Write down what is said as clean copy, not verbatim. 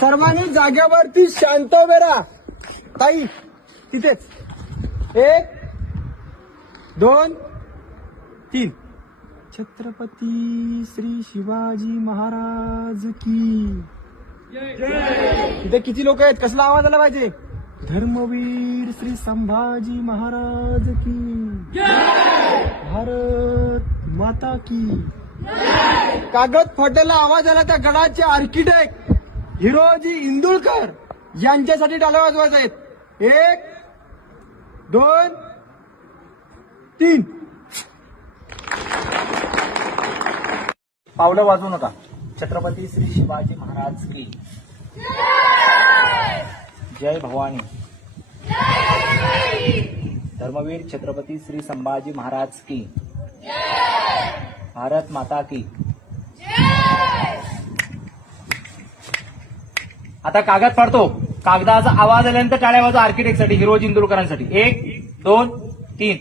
सर्वांनी जागेवरती शांत उभे राहा. ताई तिथेच. 1 2 3. छत्रपती श्री शिवाजी महाराज की इथे किती लोक आहेत? कसला आवाज आला पाहिजे? धर्मवीर श्री संभाजी महाराज की भारत माता की. कागद फटेला आवाज आला त्या गडाचे आर्किटेक्ट हिरोजी इंदुळकर यांच्यासाठी टाळ्या वाजवायच्या आहेत. 1 2 3. पावलं वाजवू नका. छत्रपती श्री शिवाजी महाराज की जय भवानी. धर्मवीर छत्रपती श्री संभाजी महाराज की भारत माता की. आता कागद फाडतो. कागदाचा आवाज आल्यानंतर टाळ्या वाजवा आर्किटेक्टसाठी, हिरोजी इंदुरकरांसाठी. 1 2 3.